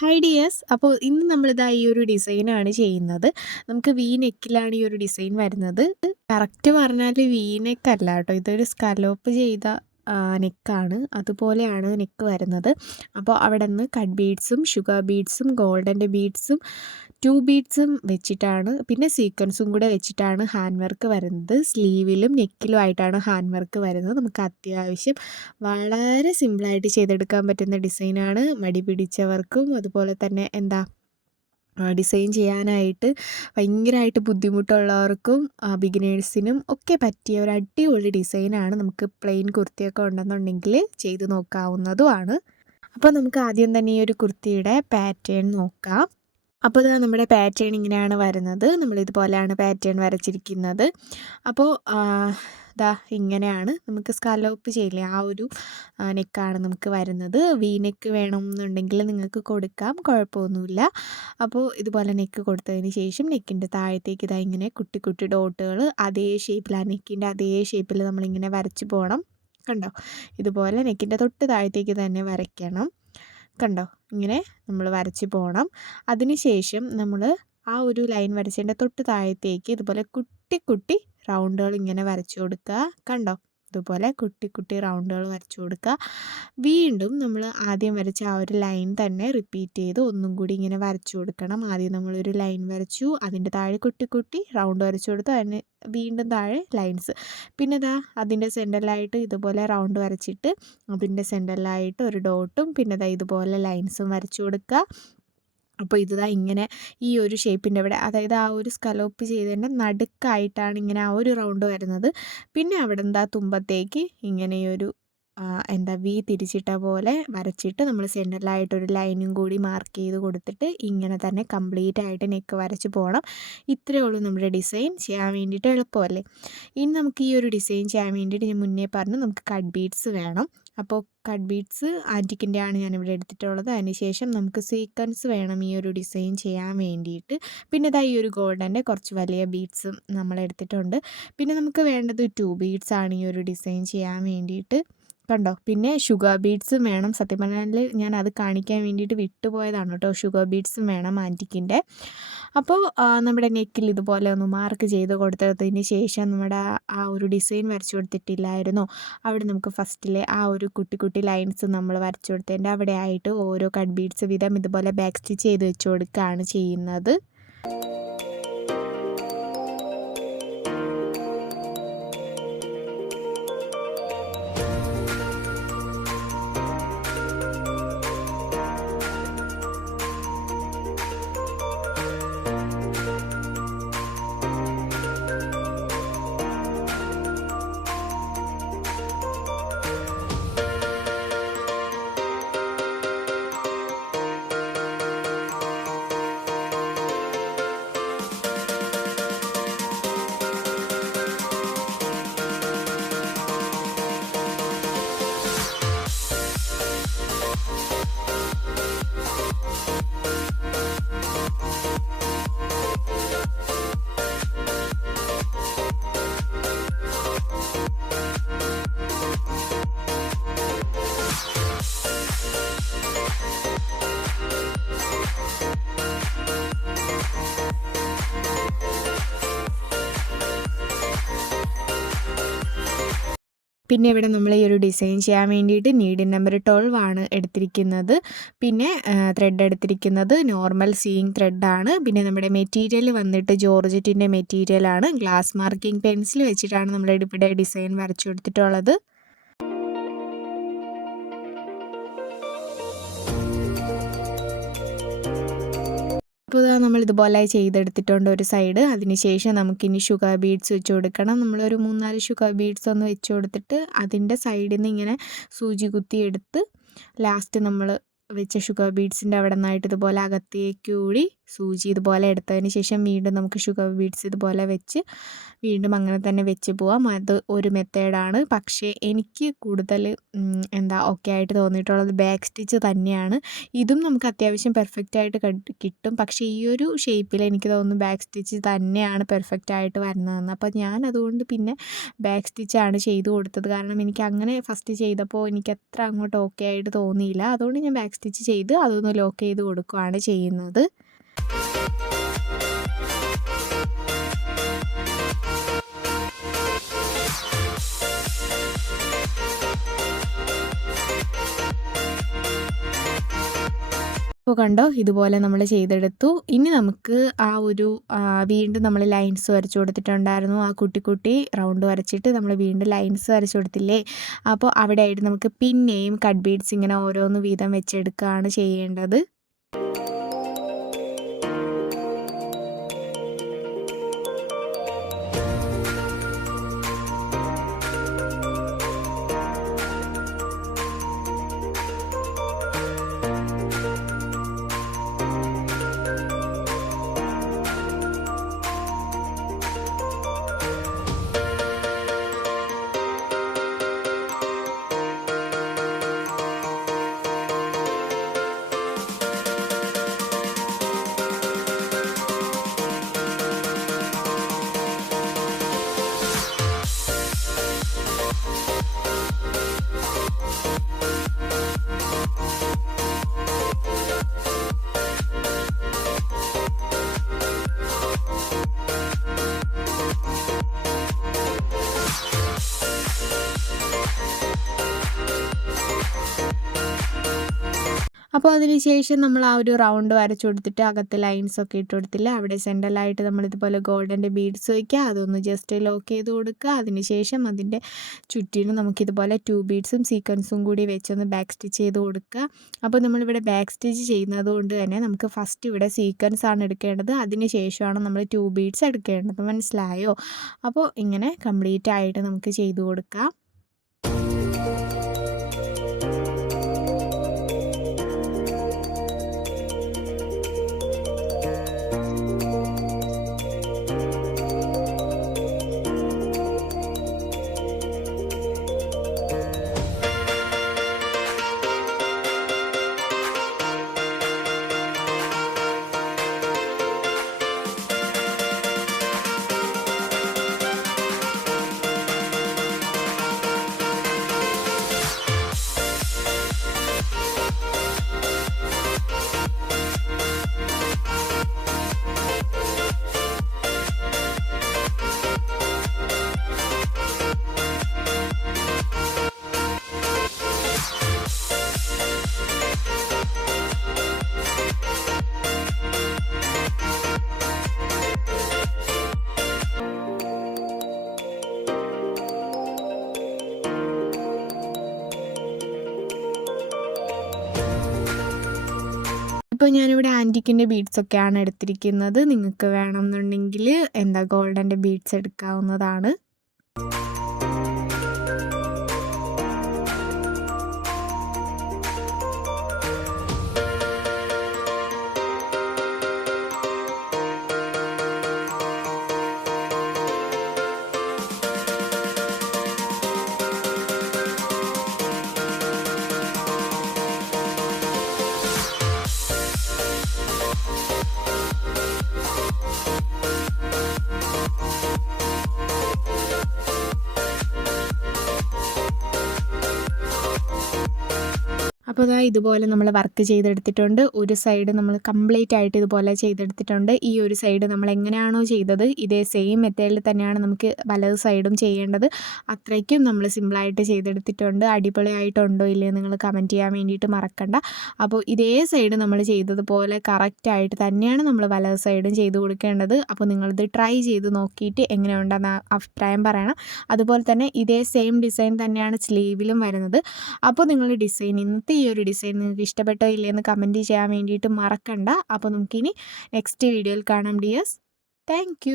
Hi dears അപ്പോൾ ഇന്ന് നമ്മളിതാ ഈ ഒരു ഡിസൈനാണ് ചെയ്യുന്നത്. നമുക്ക് വി നെക്കിലാണ് ഈ ഒരു ഡിസൈൻ വരുന്നത്. കറക്റ്റ് പറഞ്ഞാൽ വി നെക്ക് അല്ല കേട്ടോ. ഇതൊരു സ്കലോപ്പ് ചെയ്ത നെക്കാണ് അതുപോലെയാണ് നെക്ക് വരുന്നത്. അപ്പോൾ അവിടെ നിന്ന് കട്ട് ബീഡ്സും ഷുഗർ ബീഡ്സും ഗോൾഡന്റെ ബീഡ്സും ടു ബീഡ്സും വെച്ചിട്ടാണ് പിന്നെ സീക്വൻസും കൂടെ വെച്ചിട്ടാണ് ഹാൻഡ് വർക്ക് വരുന്നത്. സ്ലീവിലും നെക്കിലും ആയിട്ടാണ് ഹാൻഡ് വർക്ക് വരുന്നത്. നമുക്ക് അത്യാവശ്യം വളരെ സിമ്പിളായിട്ട് ചെയ്തെടുക്കാൻ പറ്റുന്ന ഡിസൈനാണ് മടി പിടിച്ചവർക്കും അതുപോലെ തന്നെ എന്താ ഡിസൈൻ ചെയ്യാനായിട്ട് ഭയങ്കരമായിട്ട് ബുദ്ധിമുട്ടുള്ളവർക്കും ബിഗിനേഴ്സിനും ഒക്കെ പറ്റിയ ഒരു അടിപൊളി ഡിസൈനാണ് നമുക്ക് പ്ലെയിൻ കുർത്തിയൊക്കെ ഉണ്ടെന്നുണ്ടെങ്കിൽ ചെയ്തു നോക്കാവുന്നതുമാണ്. അപ്പോൾ നമുക്ക് ആദ്യം തന്നെ ഈ ഒരു കുർത്തിയുടെ പാറ്റേൺ നോക്കാം. അപ്പോൾ ഇത് നമ്മുടെ പാറ്റേൺ ഇങ്ങനെയാണ് വരുന്നത്. നമ്മൾ ഇതുപോലെയാണ് പാറ്റേൺ വരച്ചിരിക്കുന്നത്. അപ്പോൾ ദാ ഇങ്ങനെയാണ് നമുക്ക് സ്കലോപ്പ് ചെയ്യില്ല ആ ഒരു നെക്കാണ് നമുക്ക് വരുന്നത്. വി നെക്ക് വേണമെന്നുണ്ടെങ്കിൽ നിങ്ങൾക്ക് കൊടുക്കാം. കുഴപ്പമൊന്നുമില്ല. അപ്പോൾ ഇതുപോലെ നെക്ക് കൊടുത്തതിന് ശേഷം നെക്കിന്റെ താഴത്തേക്ക് ഇതാ ഇങ്ങനെ കുട്ടി കുട്ടി ഡോട്ടുകൾ അതേ ഷേപ്പിൽ ആ നെക്കിന്റെ അതേ ഷേപ്പിൽ നമ്മളിങ്ങനെ വരച്ച് പോകണം കണ്ടോ? ഇതുപോലെ നെക്കിന്റെ തൊട്ട് താഴത്തേക്ക് തന്നെ വരയ്ക്കണം. കണ്ടോ? ഇങ്ങനെ നമ്മൾ വരച്ച് പോകണം അതിനുശേഷം നമ്മൾ ആ ഒരു ലൈൻ വരച്ചതിന്റെ തൊട്ട് താഴത്തേക്ക് ഇതുപോലെ കുട്ടി കുട്ടി റൗണ്ടുകൾ ഇങ്ങനെ വരച്ചു കൊടുക്കുക. കണ്ടോ? ഇതുപോലെ കുട്ടി കുട്ടി റൗണ്ടുകൾ വരച്ചു കൊടുക്കുക. വീണ്ടും നമ്മൾ ആദ്യം വരച്ച ആ ഒരു ലൈൻ തന്നെ റിപ്പീറ്റ് ചെയ്ത് ഒന്നും കൂടി ഇങ്ങനെ വരച്ചു കൊടുക്കണം. ആദ്യം നമ്മളൊരു ലൈൻ വരച്ചു അതിന്റെ താഴെ കുട്ടി കുട്ടി റൗണ്ട് വരച്ചു കൊടുത്തു അതിന് വീണ്ടും താഴെ ലൈൻസ്. പിന്നെ ഇതാ അതിന്റെ സെന്ററിലായിട്ട് ഇതുപോലെ റൗണ്ട് വരച്ചിട്ട് അതിന്റെ സെന്ററിലായിട്ട് ഒരു ഡോട്ടും പിന്നെ ഇതാ ഇതുപോലെ ലൈൻസും വരച്ചു കൊടുക്കുക. അപ്പോൾ ഇതാ ഇങ്ങനെ ഈ ഒരു ഷേപ്പിന്റെ അവിടെ അതായത് ആ ഒരു സ്കലോപ്പ് ചെയ്തതിന്റെ നടുക്കായിട്ടാണ് ഇങ്ങനെ ആ ഒരു റൗണ്ട് വരുന്നത്. പിന്നെ അവിടെ എന്താ തുമ്പത്തേക്ക് ഇങ്ങനെ ഒരു എന്താ വി തിരിച്ചിട്ട പോലെ വരച്ചിട്ട് നമ്മൾ സെന്ററിലായിട്ടൊരു ലൈനും കൂടി മാർക്ക് ചെയ്ത് കൊടുത്തിട്ട് ഇങ്ങനെ തന്നെ കംപ്ലീറ്റ് ആയിട്ട് നെക്ക് വരച്ച് പോകണം ഇത്രയേ ഉള്ളൂ നമ്മുടെ ഡിസൈൻ ചെയ്യാൻ വേണ്ടിയിട്ട് എളുപ്പമല്ലേ? ഇനി നമുക്ക് ഈ ഒരു ഡിസൈൻ ചെയ്യാൻ വേണ്ടിയിട്ട് ഞാൻ മുന്നേ പറഞ്ഞു നമുക്ക് കട്ട് ബീഡ്സ് വേണം. അപ്പോൾ കട്ട് ബീഡ്സ് ആന്റിക്കിന്റെ ആണ് ഞാനിവിടെ എടുത്തിട്ടുള്ളത്. അതിനുശേഷം നമുക്ക് സീക്വൻസ് വേണം ഈ ഒരു ഡിസൈൻ ചെയ്യാൻ വേണ്ടിയിട്ട്. പിന്നെ ഇതാ ഈ ഒരു ഗോൾഡന്റെ കുറച്ച് വലിയ ബീഡ്സും നമ്മൾ എടുത്തിട്ടുണ്ട് പിന്നെ നമുക്ക് വേണ്ടത് ടു ആണ് ഈ ഒരു ഡിസൈൻ ചെയ്യാൻ വേണ്ടിയിട്ട്. കണ്ടോ? പിന്നെ ഷുഗർ ബീഡ്സും വേണം. സത്യം പറഞ്ഞാൽ ഞാൻ അത് കാണിക്കാൻ വേണ്ടിയിട്ട് വിട്ടുപോയതാണ് കേട്ടോ. ഷുഗർ ബീഡ്സും വേണം ആന്റിക്കിന്റെ. അപ്പോൾ നമ്മുടെ നെക്കിൽ ഇതുപോലെ ഒന്ന് മാർക്ക് ചെയ്ത് കൊടുത്തതിന് ശേഷം നമ്മുടെ ആ ഒരു ഡിസൈൻ വരച്ചു കൊടുത്തിട്ടില്ലായിരുന്നു. അവിടെ നമുക്ക് ഫസ്റ്റിലെ ആ ഒരു കുട്ടി കുട്ടി ലൈൻസ് നമ്മൾ വരച്ചു കൊടുത്തതിന്റെ അവിടെ ആയിട്ട് ഓരോ കട്ട് ബീഡ്സ് വിധം ഇതുപോലെ ബാക്ക് സ്റ്റിച്ച് ചെയ്ത് വെച്ച് കൊടുക്കുകയാണ് ചെയ്യുന്നത്. പിന്നെ ഇവിടെ നമ്മൾ ഈ ഒരു ഡിസൈൻ ചെയ്യാൻ വേണ്ടിയിട്ട് നീഡിൻ നമ്പർ ട്വൽവ് ആണ് എടുത്തിരിക്കുന്നത്. പിന്നെ ത്രെഡ് എടുത്തിരിക്കുന്നത് നോർമൽ സീയിങ് ത്രെഡാണ് പിന്നെ നമ്മുടെ മെറ്റീരിയൽ വന്നിട്ട് ജോർജറ്റിന്റെ മെറ്റീരിയലാണ് ഗ്ലാസ് മാർക്കിംഗ് പെൻസിൽ വെച്ചിട്ടാണ് നമ്മൾ ഇവിടെ ഡിസൈൻ വരച്ചു കൊടുത്തിട്ടുള്ളത്. ഇപ്പോൾ നമ്മൾ ഇതുപോലെ ചെയ്തെടുത്തിട്ടുണ്ട് ഒരു സൈഡ് അതിനുശേഷം നമുക്കിനി ഷുഗർ ബീഡ്സ് വെച്ച് കൊടുക്കണം. നമ്മളൊരു മൂന്നാൽ ഷുഗർ ബീഡ്സ് ഒന്ന് വെച്ച് കൊടുത്തിട്ട് അതിന്റെ സൈഡിൽ നിന്ന് ഇങ്ങനെ സൂചി കുത്തി എടുത്ത് ലാസ്റ്റ് നമ്മൾ വെച്ച ഷുഗർ ബീഡ്സിന്റെ അവിടെ നിന്നായിട്ട് ഇതുപോലെ അകത്തേക്ക് കൂടി സൂചി ഇതുപോലെ എടുത്തതിന് ശേഷം വീണ്ടും നമുക്ക് ഷുഗർ ബീഡ്സ് ഇതുപോലെ വെച്ച് വീണ്ടും അങ്ങനെ തന്നെ വെച്ച് പോവാം. അത് ഒരു മെത്തേഡാണ് പക്ഷേ എനിക്ക് കൂടുതൽ എന്താ ഓക്കെ ആയിട്ട് തോന്നിയിട്ടുള്ളത് ബാക്ക് സ്റ്റിച്ച് തന്നെയാണ്. ഇതും നമുക്ക് അത്യാവശ്യം പെർഫെക്റ്റ് ആയിട്ട് കിട്ടും. പക്ഷേ ഈ ഒരു ഷേപ്പിൽ എനിക്ക് തോന്നുന്നു ബാക്ക് സ്റ്റിച്ച് തന്നെയാണ് പെർഫെക്റ്റ് ആയിട്ട് വരുന്നതെന്ന്. അപ്പോൾ ഞാൻ അതുകൊണ്ട് പിന്നെ ബാക്ക് സ്റ്റിച്ചാണ് ചെയ്ത് കൊടുത്തത്. കാരണം എനിക്ക് അങ്ങനെ ഫസ്റ്റ് ചെയ്തപ്പോൾ എനിക്ക് അത്ര അങ്ങോട്ട് ഓക്കെ ആയിട്ട് തോന്നിയില്ല. അതുകൊണ്ട് ഞാൻ ബാക്ക് സ്റ്റിച്ച് ചെയ്ത് അതൊന്ന് ലോക്ക് ചെയ്ത് കൊടുക്കുകയാണ് ചെയ്യുന്നത്. ഇപ്പോൾ കണ്ടോ? ഇതുപോലെ നമ്മൾ ചെയ്തെടുത്തു. ഇനി നമുക്ക് ആ ഒരു വീണ്ടും നമ്മൾ ലൈൻസ് വരച്ചു കൊടുത്തിട്ടുണ്ടായിരുന്നു. ആ കുട്ടി കുട്ടി റൗണ്ട് വരച്ചിട്ട് നമ്മൾ വീണ്ടും ലൈൻസ് വരച്ചു കൊടുത്തില്ലേ? അപ്പോൾ അവിടെ ആയിട്ട് നമുക്ക് പിന്നെയും കട്ട് ബീഡ്സ് ഇങ്ങനെ ഓരോന്ന് വീതം വെച്ചെടുക്കുകയാണ് ചെയ്യേണ്ടത്. അപ്പോൾ അതിന് ശേഷം നമ്മൾ ആ ഒരു റൗണ്ട് വരച്ചു കൊടുത്തിട്ട് അകത്ത് ലൈൻസ് ഒക്കെ ഇട്ട് കൊടുത്തില്ല? അവിടെ സെന്ററിലായിട്ട് നമ്മളിതുപോലെ ഗോൾഡന്റെ ബീഡ്സ് വയ്ക്കുക അതൊന്ന് ജസ്റ്റ് ലോക്ക് ചെയ്ത് കൊടുക്കുക. അതിന് ശേഷം അതിന്റെ ചുറ്റിനും നമുക്കിതുപോലെ ടു ബീഡ്സും സീക്വൻസും കൂടി വെച്ചൊന്ന് ബാക്ക് സ്റ്റിച്ച് ചെയ്ത് കൊടുക്കുക. അപ്പോൾ നമ്മളിവിടെ ബാക്ക് സ്റ്റിച്ച് ചെയ്യുന്നത് കൊണ്ട് തന്നെ നമുക്ക് ഫസ്റ്റ് ഇവിടെ സീക്വൻസ് ആണ് എടുക്കേണ്ടത്. അതിന് ശേഷമാണ് നമ്മൾ ടു ബീഡ്സ് എടുക്കേണ്ടത്. മനസ്സിലായോ? അപ്പോൾ ഇങ്ങനെ കംപ്ലീറ്റ് ആയിട്ട് നമുക്ക് ചെയ്തു കൊടുക്കാം. ഇപ്പോൾ ഞാനിവിടെ ആന്റിക്കിന്റെ ബീഡ്സൊക്കെയാണ് എടുത്തിരിക്കുന്നത്. നിങ്ങൾക്ക് വേണമെന്നുണ്ടെങ്കിൽ എന്താ ഗോൾഡന്റെ ബീഡ്സ് എടുക്കാവുന്നതാണ്. അപ്പോൾ ഇതാ ഇതുപോലെ നമ്മൾ വർക്ക് ചെയ്തെടുത്തിട്ടുണ്ട്. ഒരു സൈഡ് നമ്മൾ കംപ്ലീറ്റ് ആയിട്ട് ഇതുപോലെ ചെയ്തെടുത്തിട്ടുണ്ട്. ഈ ഒരു സൈഡ് നമ്മൾ എങ്ങനെയാണോ ചെയ്തത് ഇതേ സെയിം മെത്തേഡിൽ തന്നെയാണ് നമുക്ക് വലത് സൈഡും ചെയ്യേണ്ടത്. അത്രയ്ക്കും നമ്മൾ സിമ്പിളായിട്ട് ചെയ്തെടുത്തിട്ടുണ്ട്. അടിപൊളിയായിട്ടുണ്ടോ ഇല്ലയോ നിങ്ങൾ കമന്റ് ചെയ്യാൻ വേണ്ടിയിട്ട് മറക്കണ്ട. അപ്പോൾ ഇതേ സൈഡ് നമ്മൾ ചെയ്തതുപോലെ കറക്റ്റായിട്ട് തന്നെയാണ് നമ്മൾ വലത് സൈഡും ചെയ്ത് കൊടുക്കേണ്ടത്. അപ്പോൾ നിങ്ങളിത് ട്രൈ ചെയ്ത് നോക്കിയിട്ട് എങ്ങനെയുണ്ടെന്ന് അഭിപ്രായം പറയണം. അതുപോലെ തന്നെ ഇതേ സെയിം ഡിസൈൻ തന്നെയാണ് സ്ലീവിലും വരുന്നത്. അപ്പോൾ നിങ്ങൾ ഡിസൈൻ ഇന്നത്തെ ഈ ഒരു ഡിസൈൻ നിങ്ങൾക്ക് ഇഷ്ടപ്പെട്ടോ ഇല്ലയെന്ന് കമന്റ് ചെയ്യാൻ വേണ്ടിയിട്ട് മറക്കണ്ട. അപ്പോൾ നമുക്കിനി നെക്സ്റ്റ് വീഡിയോയിൽ കാണാം ഡിയേഴ്സ് താങ്ക്